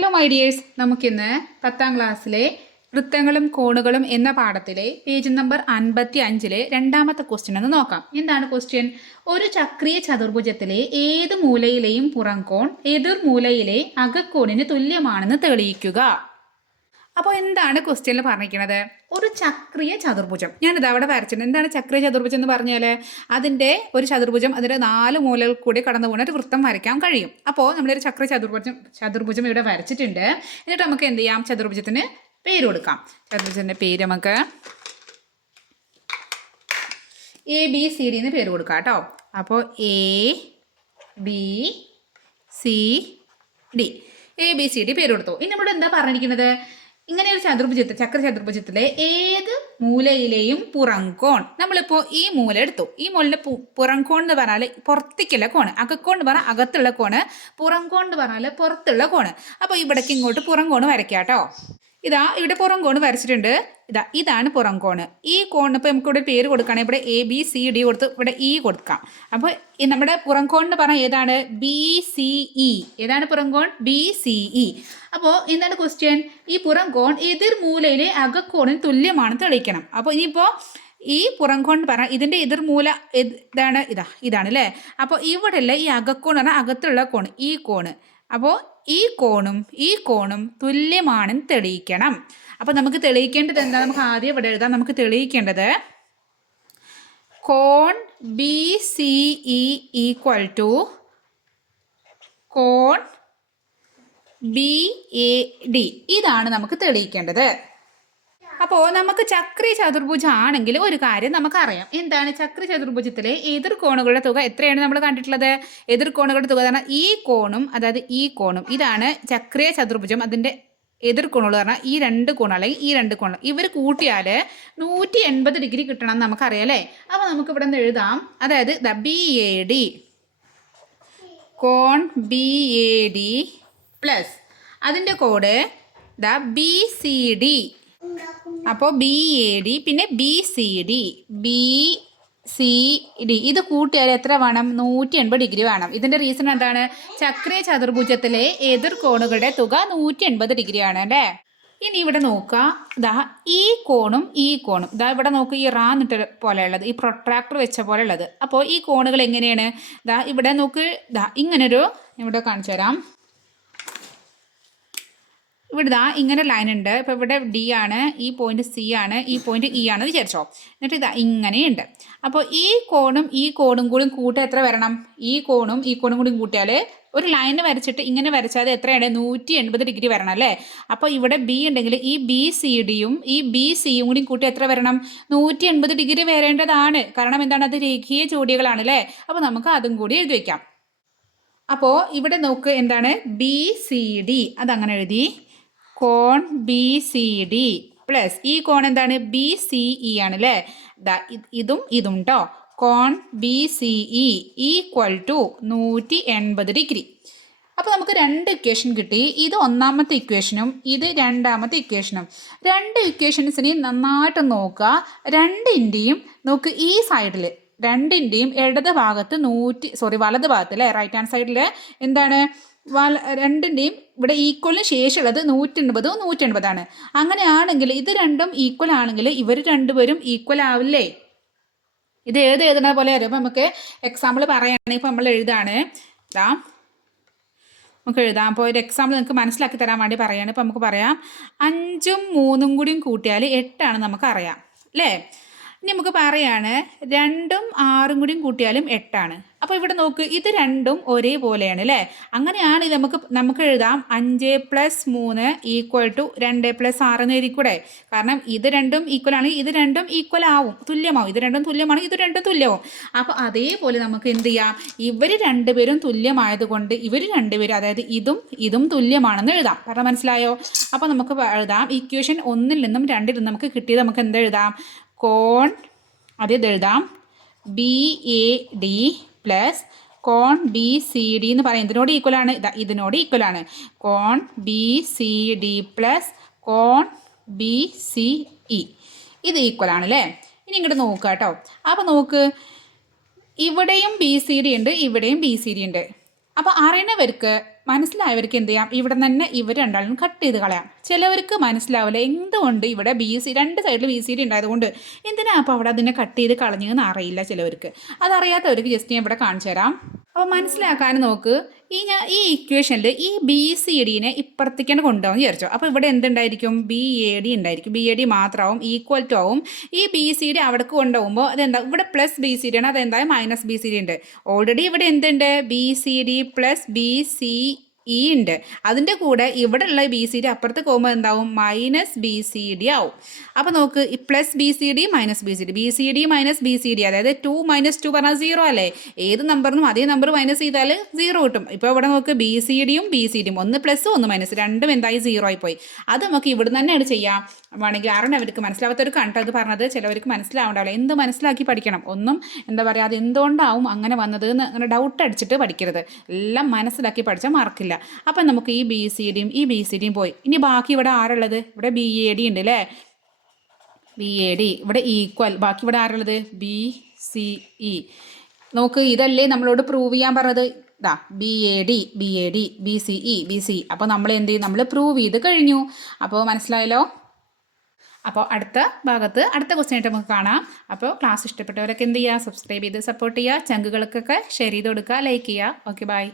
Hello my dears നമുക്കിന്ന് പത്താം ക്ലാസ്സിലെ വൃത്തങ്ങളും കോണുകളും എന്ന പാഠത്തിലെ പേജ് നമ്പർ അൻപത്തി അഞ്ചിലെ രണ്ടാമത്തെ ക്വസ്റ്റ്യൻ എന്ന് നോക്കാം. എന്താണ് ക്വസ്റ്റ്യൻ ഒരു ചക്രീയ ചതുർഭുജത്തിലെ ഏത് മൂലയിലെയും പുറംകോൺ എതിർ മൂലയിലെ അകക്കോണിന് തുല്യമാണെന്ന് തെളിയിക്കുക. അപ്പോൾ എന്താണ് ക്വസ്റ്റ്യനിൽ പറഞ്ഞിരിക്കുന്നത് ഒരു ചക്രീയ ചതുർഭുജം. ഞാനിത് അവിടെ വരച്ചിട്ടുണ്ട്. എന്താണ് ചക്രീയ ചതുർഭുജം എന്ന് പറഞ്ഞാൽ അതിന്റെ ഒരു ചതുർഭുജം അതിന്റെ നാല് മൂലകൾ കൂടി കടന്നു പോകുന്ന ഒരു വൃത്തം വരയ്ക്കാൻ കഴിയും. അപ്പോൾ നമ്മളൊരു ചക്രീയ ചതുർഭുജം ചതുർഭുജം ഇവിടെ വരച്ചിട്ടുണ്ട്. എന്നിട്ട് നമുക്ക് എന്ത് ചെയ്യാം? ചതുർഭുജത്തിന് പേര് കൊടുക്കാം. ചതുർഭുജത്തിന്റെ പേര് നമുക്ക് എ ബി സി ഡി എന്ന് പേര് കൊടുക്കാം കേട്ടോ. അപ്പോൾ A B C D A B C D പേര് കൊടുത്തു. ഇനി ഇവിടെ എന്താ പറഞ്ഞിരിക്കുന്നത് ഇങ്ങനെ ഒരു ചതുർഭുജത്തിൽ ചക്ര ചതുർഭുജത്തിലെ ഏത് മൂലയിലെയും പുറംകോൺ. നമ്മളിപ്പോൾ ഈ മൂല എടുത്തു. ഈ മൂലിന്റെ പുറംകോൺ എന്ന് പറഞ്ഞാൽ പുറത്തേക്കുള്ള കോണ് അകക്കോൺ എന്ന് പറഞ്ഞാൽ അകത്തുള്ള കോണ് പുറംകോൺ എന്ന് പറഞ്ഞാൽ പുറത്തുള്ള കോണ് അപ്പോൾ ഇവിടേക്ക് ഇങ്ങോട്ട് പുറംകോണ് വരയ്ക്കാം കേട്ടോ ഇതാ ഇവിടെ പുറം കോണ് വരച്ചിട്ടുണ്ട്. ഇതാ ഇതാണ് പുറം കോണ് ഈ കോണിന് ഇപ്പോൾ നമുക്ക് ഇവിടെ പേര് കൊടുക്കുകയാണെങ്കിൽ ഇവിടെ എ ബി സി ഡി കൊടുത്ത് ഇവിടെ ഇ കൊടുക്കാം. അപ്പോൾ നമ്മുടെ പുറം കോണിന് പറഞ്ഞാൽ ഏതാണ്? ബി സി ഇ ഏതാണ് പുറം കോൺ ബി സി ഇ അപ്പോൾ എന്താണ് ക്വസ്റ്റ്യൻ ഈ പുറംകോൺ എതിർ മൂലയിലെ അകക്കോണിന് തുല്യമാണെന്ന് തെളിയിക്കണം. അപ്പോൾ ഇനിയിപ്പോൾ ഈ പുറംകോൺ പറഞ്ഞാൽ ഇതിന്റെ എതിർമൂല മൂല ഇതാണ് ഇതാ ഇതാണ് അല്ലേ? അപ്പോൾ ഇവിടെ ഈ അകക്കോൺ പറഞ്ഞാൽ അകത്തുള്ള കോൺ ഈ കോണ് അപ്പോൾ ഈ കോണും ഈ കോണും തുല്യമാണെന്ന് തെളിയിക്കണം. അപ്പോൾ നമുക്ക് തെളിയിക്കേണ്ടത് എന്താ? നമുക്ക് ആദ്യം ഇവിടെ എഴുതാം. നമുക്ക് തെളിയിക്കേണ്ടത് കോൺ B C E equal to cone B A D ഇതാണ് നമുക്ക് തെളിയിക്കേണ്ടത്. അപ്പോൾ നമുക്ക് ചക്രി ചതുർഭുജം ആണെങ്കിൽ ഒരു കാര്യം നമുക്കറിയാം. എന്താണ് ചക്രി ചതുർഭുജത്തിലെ എതിർ കോണുകളുടെ തുക എത്രയാണ് നമ്മൾ കണ്ടിട്ടുള്ളത്? എതിർ കോണുകളുടെ തുക പറഞ്ഞാൽ ഈ കോണും അതായത് ഈ കോണും ഇതാണ് ചക്രിയ ചതുർഭുജം. അതിന്റെ എതിർ കോണുകൾ പറഞ്ഞാൽ ഈ രണ്ട് കോൺ അല്ലെങ്കിൽ ഈ രണ്ട് കോണം ഇവർ കൂട്ടിയാൽ നൂറ്റി എൺപത് ഡിഗ്രി കിട്ടണം എന്ന് നമുക്കറിയാം അല്ലേ? അപ്പോൾ നമുക്ക് ഇവിടെ നിന്ന് എഴുതാം. അതായത് ദ ബി എ ഡി കോൺ ബി എ ഡി പ്ലസ് അതിന്റെ കോഡ് ദ ബി സി ഡി അപ്പോൾ ബി എ ഡി പിന്നെ B C D B C D ഇത് കൂട്ടിയാൽ എത്ര വേണം? നൂറ്റി എൺപത് ഡിഗ്രി വേണം. ഇതിന്റെ റീസൺ എന്താണ്? ചക്രീയ ചതുർഭുജത്തിലെ എതിർ കോണുകളുടെ തുക നൂറ്റി എൺപത് ഡിഗ്രിയാണ് അല്ലേ? ഇനി ഇവിടെ നോക്കുക ഇതാ ഈ കോണും ഈ കോണും. ഇതാ ഇവിടെ നോക്കുക ഈ റാ നിട്ട പോലെയുള്ളത്. ഈ പ്രൊട്രാക്ടർ വെച്ച പോലെ ഉള്ളത് അപ്പോൾ ഈ കോണുകൾ എങ്ങനെയാണ്? ഇതാ ഇവിടെ നോക്ക്. ഇതാ ഇങ്ങനൊരു ഇവിടെ കാണിച്ചു തരാം ഇവിടെ ഇങ്ങനെ ലൈൻ ഉണ്ട്. ഇപ്പോൾ ഇവിടെ ഡി ആണ് ഈ പോയിന്റ് സി ആണ് ഈ പോയിന്റ് ഇ ആണ് വിചാരിച്ചോ. എന്നിട്ട് ഇതാ ഇങ്ങനെയുണ്ട്. അപ്പോൾ ഈ കോണും ഈ കോണും കൂടി കൂട്ടാൻ എത്ര വരണം? ഈ കോണും ഈ കോണും കൂടി കൂട്ടിയാൽ ഒരു ലൈൻ വരച്ചിട്ട് ഇങ്ങനെ വരച്ചാൽ എത്രയാണ്? നൂറ്റി എൺപത് ഡിഗ്രി വരണം അല്ലേ? അപ്പോൾ ഇവിടെ ബി ഉണ്ടെങ്കിൽ ഈ ബി സി ഡിയും ഈ ബി സിയും കൂടി കൂട്ടി എത്ര വരണം? നൂറ്റി എൺപത് ഡിഗ്രി വരേണ്ടതാണ്. കാരണം എന്താണ്? അത് രേഖീയ ജോഡികളാണ് അല്ലേ? അപ്പോൾ നമുക്ക് അതും കൂടി എഴുതി വയ്ക്കാം അപ്പോൾ ഇവിടെ നോക്ക് എന്താണ്? ബി സി ഡി അതങ്ങനെ എഴുതി. കോൺ ബി സി ഡി പ്ലസ് ഈ കോൺ എന്താണ്? ബി സി ഇ ആണ് അല്ലേ ഇതും ഇതും കേട്ടോ കോൺ B C E equal to നൂറ്റി എൺപത് ഡിഗ്രി. അപ്പോൾ നമുക്ക് രണ്ട് ഇക്വേഷൻ കിട്ടി. ഇത് ഒന്നാമത്തെ ഇക്വേഷനും ഇത് രണ്ടാമത്തെ ഇക്വേഷനും രണ്ട് ഇക്വേഷൻസിനെയും നന്നായിട്ട് നോക്കുക. രണ്ടിന്റെയും നോക്ക് ഈ സൈഡിൽ രണ്ടിന്റെയും ഇടത് ഭാഗത്ത് നൂറ്റി സോറി വലത് ഭാഗത്ത് അല്ലേ റൈറ്റ് ഹാൻഡ് സൈഡിൽ എന്താണ്? വല രണ്ടിന്റെയും ഇവിടെ ഈക്വലിന് ശേഷമുള്ളത് നൂറ്റി എൺപതും നൂറ്റി എൺപതാണ് അങ്ങനെയാണെങ്കിൽ ഇത് രണ്ടും ഈക്വൽ ആണെങ്കിൽ ഇവർ രണ്ടുപേരും ഈക്വൽ ആവില്ലേ? ഇത് ഏത് എഴുതണ പോലെ അറിയാം. അപ്പം നമുക്ക് എക്സാമ്പിൾ പറയുകയാണെങ്കിൽ ഇപ്പോൾ നമ്മൾ എഴുതാണ്. ഇതാ നമുക്ക് എഴുതാം. അപ്പോൾ ഒരു എക്സാമ്പിൾ നിങ്ങൾക്ക് മനസ്സിലാക്കി തരാൻ വേണ്ടി പറയുകയാണ്. ഇപ്പോൾ നമുക്ക് പറയാം. അഞ്ചും മൂന്നും കൂടിയും കൂട്ടിയാൽ എട്ടാണ് നമുക്കറിയാം അല്ലേ? ഇനി നമുക്ക് പറയാണ് രണ്ടും ആറും കൂടിയും കൂട്ടിയാലും എട്ടാണ്. അപ്പോൾ ഇവിടെ നോക്ക് ഇത് രണ്ടും ഒരേപോലെയാണ് അല്ലേ അങ്ങനെയാണ് നമുക്ക് നമുക്ക് എഴുതാം. അഞ്ച് പ്ലസ് മൂന്ന് ഈക്വൽ ടു രണ്ട് പ്ലസ് ആറ് എന്ന് എഴുതിക്കൂടെ? കാരണം ഇത് രണ്ടും ഈക്വൽ ആണ്. ഇത് രണ്ടും ഈക്വൽ ആവും. തുല്യമാവും. ഇത് രണ്ടും തുല്യമാണ് ഇത് രണ്ടും തുല്യമാവും. അപ്പോൾ അതേപോലെ നമുക്ക് എന്ത് ചെയ്യാം? ഇവർ രണ്ടുപേരും തുല്യമായതുകൊണ്ട് ഇവർ രണ്ടുപേരും അതായത് ഇതും ഇതും തുല്യമാണെന്ന് എഴുതാം. കാരണം മനസ്സിലായോ? അപ്പോൾ നമുക്ക് എഴുതാം. ഇക്വേഷൻ ഒന്നിൽ നിന്നും രണ്ടിൽ നിന്നും നമുക്ക് കിട്ടിയത് നമുക്ക് എന്ത് എഴുതാം? കോൺ അത് എഴുതാം. ബി എ ഡി പ്ലസ് കോൺ ബി സി ഡി എന്ന് പറയും ഇതിനോട് ഈക്വലാണ് ഇതാ ഇതിനോട് ഈക്വലാണ് കോൺ ബി സി ഡി പ്ലസ് കോൺ ബി സി ഇ ഇത് ഈക്വൽ ആണ് അല്ലേ ഇനി ഇങ്ങോട്ട് നോക്കുക കേട്ടോ. അപ്പോൾ നോക്ക് ഇവിടെയും ബി സി ഡി ഉണ്ട് ഇവിടെയും ബി സി ഡി ഉണ്ട്. അപ്പോൾ അറിയണവർക്ക് മനസ്സിലായവർക്ക് എന്ത് ചെയ്യാം? ഇവിടെ തന്നെ ഇവർ രണ്ടാളും കട്ട് ചെയ്ത് കളയാം. ചിലവർക്ക് മനസ്സിലാവില്ല എന്തുകൊണ്ട് ഇവിടെ ബി സി രണ്ട് സൈഡിൽ ബി സി ഡി ഉണ്ടായതുകൊണ്ട് എന്തിനാ അപ്പോൾ അവിടെ അതിനെ കട്ട് ചെയ്ത് കളഞ്ഞെന്ന് അറിയില്ല ചിലവർക്ക്. അതറിയാത്തവർക്ക് ജസ്റ്റ് ഞാൻ ഇവിടെ കാണിച്ചു തരാം അപ്പോൾ മനസ്സിലാക്കാൻ നോക്ക് ഈ ഞാൻ ഈ ഇക്വേഷനിൽ ഈ ബി സി ഡിനെ ഇപ്പുറത്തേക്കാണ് കൊണ്ടുപോകാൻ വിചാരിച്ചോ. അപ്പോൾ ഇവിടെ എന്തുണ്ടായിരിക്കും? ബി എ ഡി ഉണ്ടായിരിക്കും. ബി എ ഡി മാത്രമാവും ഈക്വൽ ടു ആവും. ഈ ബി സി ഡി അവിടേക്ക് കൊണ്ടുപോകുമ്പോൾ അതെന്താ? ഇവിടെ പ്ലസ് ബി സി ഡി ആണ് അതെന്തായാലും മൈനസ് ബി സി ഡി ഉണ്ട്. ഓൾറെഡി ഇവിടെ എന്തുണ്ട്? B C D plus B C E ഉണ്ട്. അതിന്റെ കൂടെ ഇവിടെ ഉള്ള ബി സി ഡി അപ്പുറത്ത് പോകുമ്പോൾ എന്താവും? മൈനസ് ബി സി ഡി ആവും. അപ്പോൾ നോക്ക് ഈ plus B C D minus B C D B C D minus B C D അതായത് ടു മൈനസ് ടു പറഞ്ഞാൽ സീറോ അല്ലേ? ഏത് നമ്പറിനും അതേ നമ്പർ മൈനസ് ചെയ്താൽ സീറോ കിട്ടും. ഇപ്പോൾ ഇവിടെ നോക്ക് ബി സി ഡിയും ബി സി ഡിയും ഒന്ന് പ്ലസ് ഒന്ന് മൈനസ് രണ്ടും എന്തായി? സീറോ ആയി പോയി അത് നമുക്ക് ഇവിടെ തന്നെയാണ് ചെയ്യാം. വേണമെങ്കിൽ ആരുടെ അവർക്ക് മനസ്സിലാവാത്തവർക്ക് കണ്ടത് പറഞ്ഞത് ചിലവർക്ക് മനസ്സിലാവണ്ടാവില്ല. എന്ത് മനസ്സിലാക്കി പഠിക്കണം? ഒന്നും എന്താ പറയുക അത് എന്തുകൊണ്ടാവും അങ്ങനെ വന്നത് എന്ന് അങ്ങനെ ഡൗട്ട് അടിച്ചിട്ട് പഠിക്കരുത്. എല്ലാം മനസ്സിലാക്കി പഠിച്ചാൽ മറക്കില്ല അപ്പം നമുക്ക് ഈ ബി സി ഡിയും ഈ ബി സി ഡിയും പോയി. ഇനി ബാക്കി ഇവിടെ ആരുള്ളത്? ഇവിടെ ബി എ ഡി ഉണ്ട് അല്ലേ? ബി എ ഡി ഇവിടെ ഈക്വൽ ബാക്കി ഇവിടെ ആരുള്ളത്? ബി സി ഇ നമുക്ക് ഇതല്ലേ നമ്മളോട് പ്രൂവ് ചെയ്യാൻ പറഞ്ഞത്? ഇതാ B A D B A D B C E B C അപ്പോൾ നമ്മൾ എന്ത് ചെയ്യും നമ്മൾ പ്രൂവ് ചെയ്ത് കഴിഞ്ഞു. അപ്പോൾ മനസ്സിലായല്ലോ? അപ്പോൾ അടുത്ത ഭാഗത്ത് അടുത്ത ക്വസ്റ്റ്യൻ ആയിട്ട് നമുക്ക് കാണാം. അപ്പോൾ ക്ലാസ് ഇഷ്ടപ്പെട്ടവരൊക്കെ എന്ത് ചെയ്യുക? സബ്സ്ക്രൈബ് ചെയ്ത് സപ്പോർട്ട് ചെയ്യുക. ചങ്കുകൾക്കൊക്കെ ഷെയർ ചെയ്ത് കൊടുക്കുക. ലൈക്ക് ചെയ്യുക. Okay bye